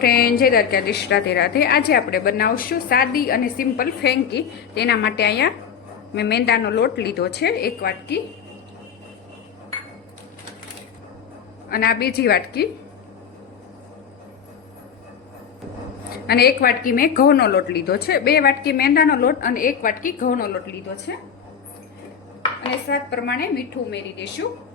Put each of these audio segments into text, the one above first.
Friend જય દ્વારકાધીશ રાધે રાધે આજે આપણે બનાવશું સાદી અને સિમ્પલ ફેંકી. તેના માટે અહીંયા મેં મેંદાનો લોટ લીધો છે, એક વાટકી. અને આ બીજી વાટકી. અને એક વાટકી મેં ઘઉંનો લોટ લીધો છે. બે વાટકી મેંદાનો લોટ અને એક વાટકી ઘઉંનો લોટ લીધો છે. અને સ્વાદ પ્રમાણે મીઠું ઉમેરી દઈશું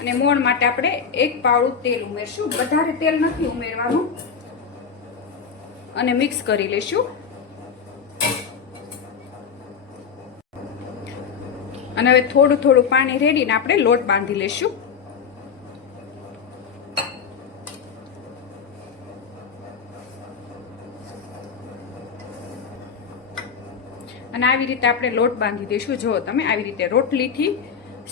અને મોણ માટે આપણે એક પાવડું તેલ ઉમેરશું. વધારે તેલ નથી ઉમેરવાનું. અને મિક્સ કરી લેશું અને હવે થોડું થોડું પાણી રેડીને આપણે લોટ બાંધી લેશું અને આવી રીતે આપણે લોટ બાંધી દઈશું. જો તમે આવી રીતે રોટલીથી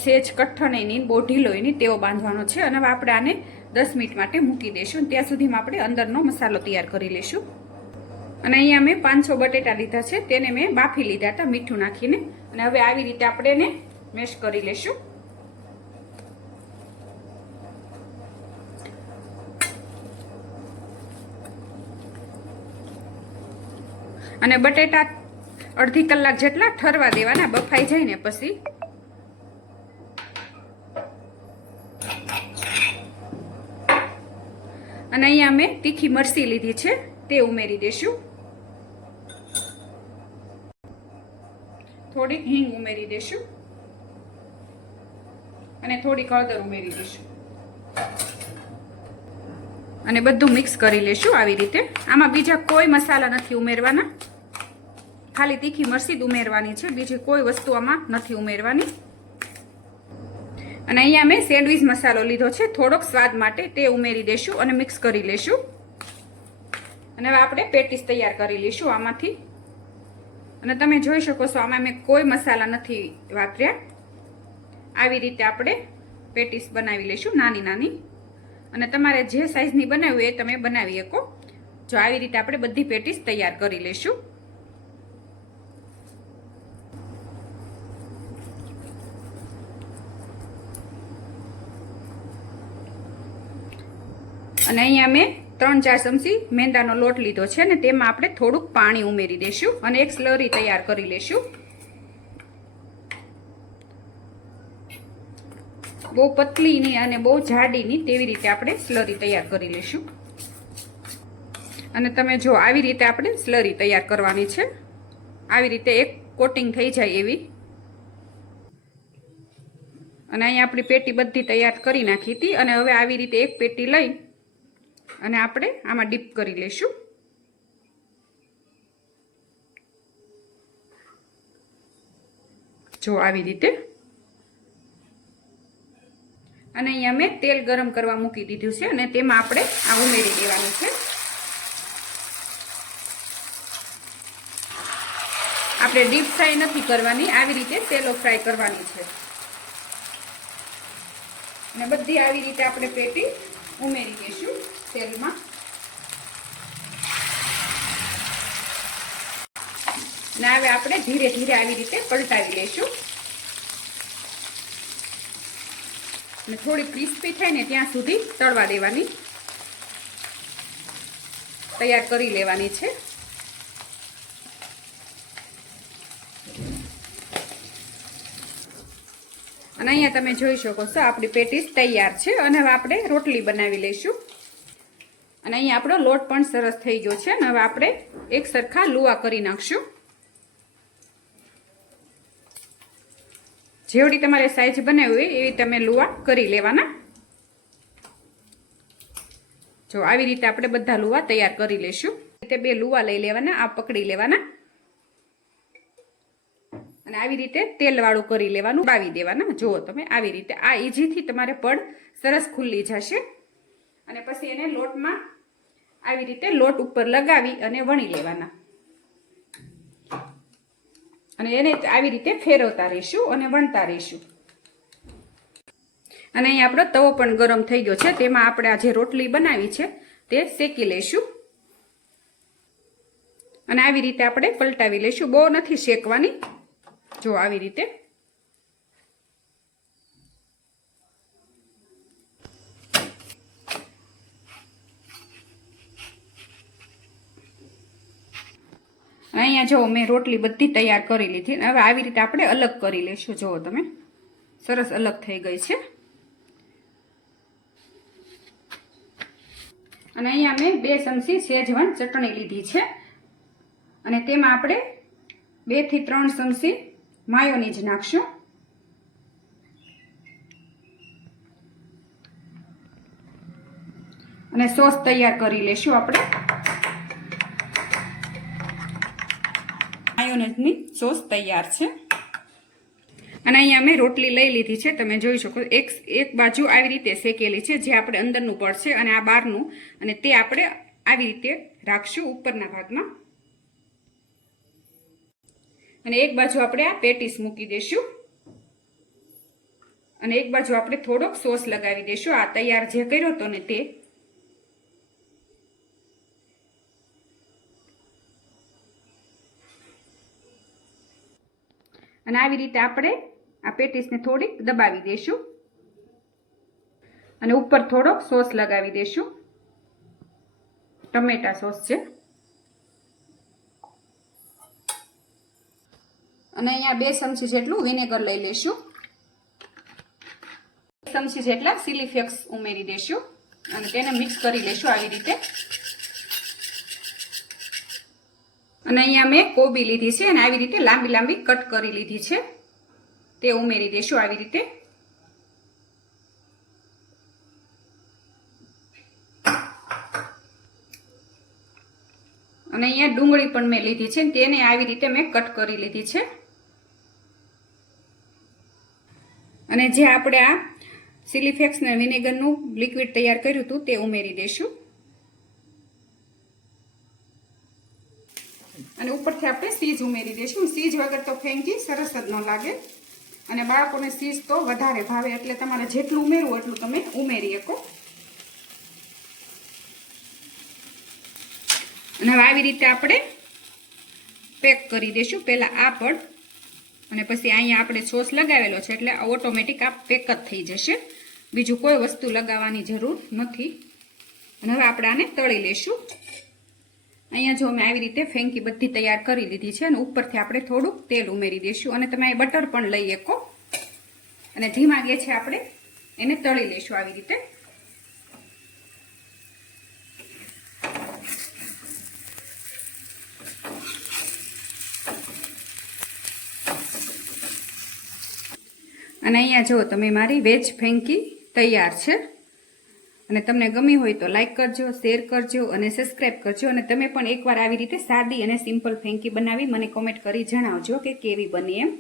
સેજ કઠ્ઠ એની બહુ ઢીલો એની તેવો બાંધવાનો છે. અને હવે આપણે આને દસ મિનિટ માટે મૂકી દઈશું ત્યાં સુધીમાં આપણે અંદરનો મસાલો તૈયાર કરી લઈશું. અને અહીંયા મેં પાંચસો બટેટા લીધા છે. તેને મેં બાફી લીધા હતા, મીઠું નાખીને. અને હવે આવી રીતે આપણે એને મેશ કરી લઈશું. અને બટેટા અડધી કલાક જેટલા ઠરવા દેવાના, બફાઈ જાય ને પછી અને અહીંયા મેં તીખી મરસી લીધી છે, તે ઉમેરી દઈશું થોડીક હિંગ ઉમેરી દઈશું અને થોડીક હળદર ઉમેરી દઈશું અને બધું મિક્સ કરી લેશું આવી રીતે. આમાં બીજા કોઈ મસાલા નથી ઉમેરવાના. ખાલી તીખી મરસી ઉમેરવાની છે, બીજી કોઈ વસ્તુ આમાં નથી ઉમેરવાની. અને અહીંયા મેં સેન્ડવિચ મસાલો લીધો છે. થોડોક સ્વાદ માટે તે ઉમેરી દઈશું અને મિક્સ કરી લેશું. અને હવે આપણે પેટીસ તૈયાર કરી લઈશું આમાંથી. અને તમે જોઈ શકો છો, આમાં મેં કોઈ મસાલા નથી વાપર્યા. આવી રીતે આપણે પેટીસ બનાવી લઈશું, નાની નાની. અને તમારે જે સાઇઝની બનાવવી એ તમે બનાવી શકો. જો આવી રીતે આપણે બધી પેટીસ તૈયાર કરી લઈશું. અને અહીંયા મેં ત્રણ ચાર ચમચી મેંદાનો લોટ લીધો છે અને તેમાં આપણે થોડુંક પાણી ઉમેરી દઈશું અને એક સ્લરી તૈયાર કરી લઈશું. બહુ પતલીની અને બહુ જાડીની તેવી રીતે આપણે સ્લરી તૈયાર કરી લઈશું. અને તમે જો આવી રીતે આપણે સ્લરી તૈયાર કરવાની છે. આવી રીતે એક કોટિંગ થઈ જાય એવી. અને અહીંયા આપણી પેટી બધી તૈયાર કરી નાખી હતી અને હવે આવી રીતે એક પેટી લઈ અને આપણે આમાં ડીપ કરી લઈશું જો આવી રીતે. અને અહીંયા મેં તેલ ગરમ કરવા મૂકી દીધું છે અને તેમાં આપણે આ ઉમેરી દેવાનું છે. આપણે ડીપ ફ્રાય નથી કરવાની, આવી રીતે તેલો ફ્રાય કરવાની છે. અને બધી આવી રીતે આપણે પેટી ઉમેરી દઈશું તેલમાં અને હવે આપણે ધીરે ધીરે આવી રીતે પલટાવી લઈશું. અને થોડી ક્રિસ્પી થાય ને ત્યાં સુધી તળવા દેવાની. તૈયાર કરી લેવાની છે. અને અહીંયા તમે જોઈ શકો છો, આપણી પેટીસ તૈયાર છે. અને હવે આપણે રોટલી બનાવી લઈશું. અને અહીંયા આપણો લોટ પણ સરસ થઈ ગયો છે. અને હવે આપણે એક સરખા લુવા કરી નાખશું. જેવડી તમારે સાઈઝ બનાવી હોય એવી તમે લુવા કરી લેવાના. જો આવી રીતે આપણે બધા લુવા તૈયાર કરી લઈશું રીતે બે લુવા લઈ લેવાના, આ પકડી લેવાના. અને આવી રીતે તેલવાળું કરી લેવાનું બાવી દેવાના. જુઓ તમે, આવી રીતે આ ઇઝીથી તમારે પડ સરસ ખુલ્લી જશે. અને પછી એને લોટમાં આવી રીતે લોટ ઉપર લગાવી અને વણી લેવાના. અને એને આવી રીતે ફેરવતા રહીશું અને વણતા રહીશું. અને અહીં આપણો તવો પણ ગરમ થઈ ગયો છે, તેમાં આપણે આ જે રોટલી બનાવી છે, તે શેકી લઈશું. અને આવી રીતે આપણે પલટાવી લઈશું. બહુ નથી શેકવાની. જો આવી રીતે અહીંયા જો મેં રોટલી બધી તૈયાર કરી લીધી હવે આવી રીતે આપણે અલગ કરી લઈશું. જુઓ તમે. સરસ અલગ થઈ ગઈ છે. અને અહીંયા મેં બે ચમચી શેજવાન ચટણી લીધી છે. અને તેમાં આપણે બેથી ત્રણ ચમચી માયોનીઝ નાખશું. અને સોસ તૈયાર કરી લેશું આપણે. માયોનેઝની સોસ તૈયાર છે. અને અહીંયા મેં રોટલી લઈ લીધી છે. તમે જોઈ શકો એક એક બાજુ આવી રીતે શેકેલી છે, જે આપણે અંદરનું પડશે અને આ બહારનું. અને તે આપણે આવી રીતે રાખશું ઉપરના ભાગમાં. અને એક બાજુ આપણે આ પેટીસ મૂકી દઈશું અને એક બાજુ આપણે થોડોક સોસ લગાવી દઈશું આ તૈયાર જે કર્યો હતો ને તે અને આવી રીતે આપણે આ પેટીસને થોડીક દબાવી દઈશું. અને ઉપર થોડોક સોસ લગાવી દઈશું. ટમેટા સોસ છે. અને અહીંયા બે ચમચી જેટલું વિનેગર લઈ લઈશું. બે ચમચી જેટલા સિલી ઉમેરી દઈશું. અને તેને મિક્સ કરી લઈશું આવી રીતે. અને અહીંયા મેં કોબી લીધી છે અને આવી રીતે લાંબી લાંબી કટ કરી લીધી છે. તે ઉમેરી દઈશું આવી રીતે. અને અહીંયા ડુંગળી પણ મેં લીધી છે તેને આવી રીતે મેં કટ કરી લીધી છે. અને જે આપણે આ સિલિફેક્સ ને વિનેગરનું લિક્વિડ તૈયાર કર્યું હતું તે ઉમેરી દઈશું ઉપરથી આપણે સીજ ઉમેરી દઈશું. સીજ વગર તો ફેંકી સરસ જ ન લાગે. અને બાળકોને સીજ તો વધારે ભાવે, એટલે તમારે જેટલું ઉમેરવું એટલું તમે ઉમેરી શકો. અને હવે આવી રીતે આપણે પેક કરી દઈશું. પહેલાં આ પડ, અને પછી અહીંયા આપણે સોસ લગાવેલો છે, એટલે ઓટોમેટિક આ પેક જ થઈ જશે. બીજું કોઈ વસ્તુ લગાવવાની જરૂર નથી. અને હવે આપણે આને તળી લઈશું. અહીંયા જો મેં આવી રીતે ફેંકી બધી તૈયાર કરી લીધી છે અને ઉપરથી આપણે થોડુંક તેલ ઉમેરી દઈશું અને તમે અહીં બટર પણ લઈ શકો. અને ધીમા છે આપણે એને તળી લઈશું આવી રીતે. અને અહીંયા જુઓ તમે મારી વેજ ફેંકી તૈયાર છે. અને તમને ગમી હોય તો લાઇક કરજો શેર કરજો અને સબસ્ક્રાઇબ કરજો. અને તમે પણ એકવાર આવી રીતે સાદી અને સિમ્પલ ફેંકી બનાવી મને કોમેન્ટ કરી જણાવજો કે કેવી બની એમ.